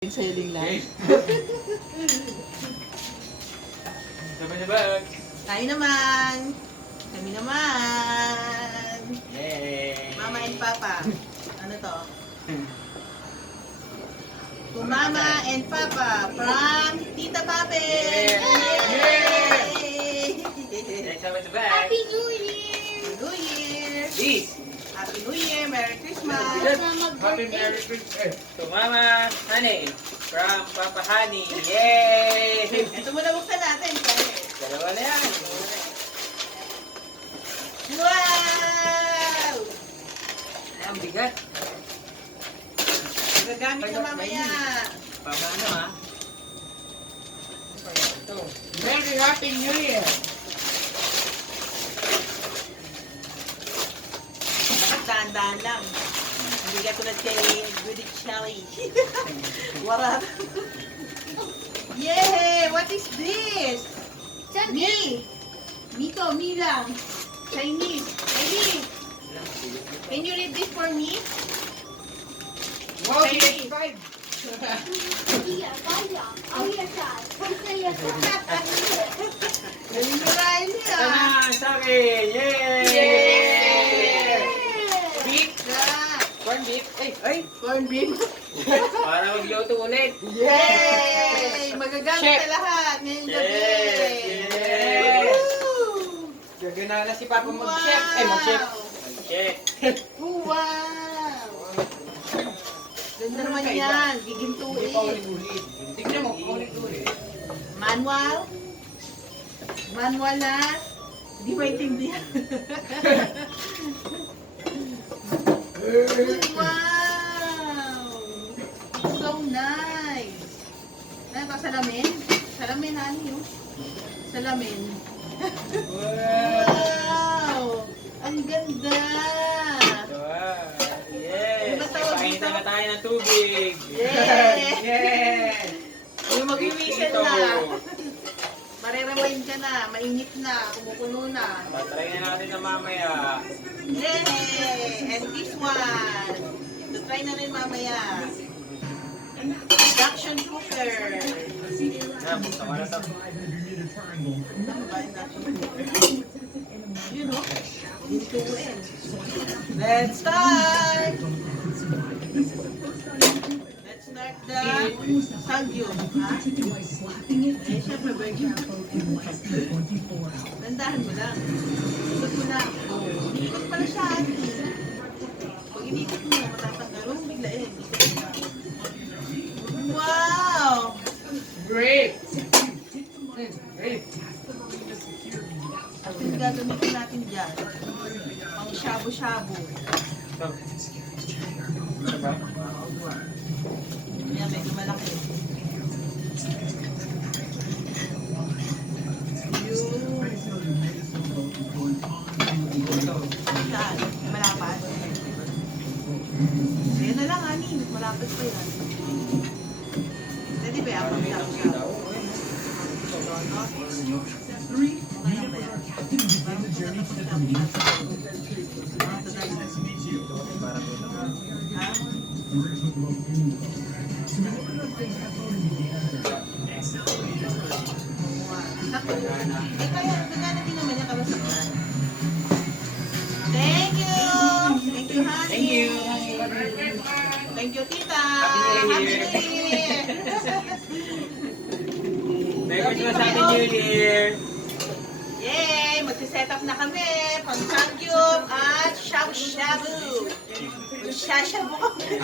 Sa'yo din lang. Sabay-sabay. Tayo naman. Kami naman. Yay! Mama and Papa. Ano to? To Mama and Papa from Tita Pape. Yay! Sabay-sabay. Happy New Year! New Year! Peace! Happy New Year! Merry Christmas! Happy Merry Christmas to Mama Honey from Papa Honey. Yay! Ito muna buksan natin. Dalawa na yan. Wow! Ang bigat. Gagamit na mamaya. Paano ha? Ito. Very Happy New Year! Dahan-dahan lang. Hindi ka tulad kay Goody Shelly. What up? Yay! What is this? Me! Mito, me lang. Chinese. Chinese. Can you read this for me? Wow, Chinese. Iya, kaya. Iya, kaya. Galing mo rin niya. Tama sa akin! Yay! Yay! Beef! Corn beef! Ay! Corn beef. Para magluto ulit! Yay! Magagamit Chef. na lahat ngayong gabi. Yes! Woo! Gagana na si Papa mag-chef! Ay, mag-chef! Mag-chef! Wow! Ganda naman yan. Gigintuin. ulit. Tignan mo, ulit-ulit. Manual. Manual na. Hindi maintindihan. Wow! So nice. Ano ito? Salamin? Salamin, honey. Oh. Salamin. Wow! Ang ganda! Wow! Yes! Ano ba tawag dito? Painitan na tayo ng tubig! Yes! Yes! Yung mag-iwisan Ito. na. Mareremind ka na. Mainit na. Kumukulo na. Try na natin na mamaya. Yay! And this one. Ito try na rin mamaya. Induction cooker. Na, gusto ko na ito. Ano ba induction cooker? Yun o. Dintuin. Let's start! Let's start the sagyum. Ha? Eh, syempre, virgin. Dandahan mo lang. Ikot mo lang. Iikot pala siya. Pag inikot mo, matatanggal. Huwag biglain. Wow! Grape! Grape! At yung gagamitin natin dyan, pang shabu-shabu. Ito. Ito ba? Yan, medyo malaki. Ito. Saan? Malapad? Ayan na lang, ani. Malapad pa yan. Pwede ba yan? Pang shabu-shabu. Kaya ba yan? Parang shabu-shabu. Ha? Eh, kaya, gagana din naman yung kabasakan. Thank you! Thank you, honey! Thank you! Thank you, tita! Happy New Year! Happy New Year! Merry Christmas, Happy New Year! Yay! Magsiset up na kami! Pang sangyup at shabu-shabu! Magsashabu kami!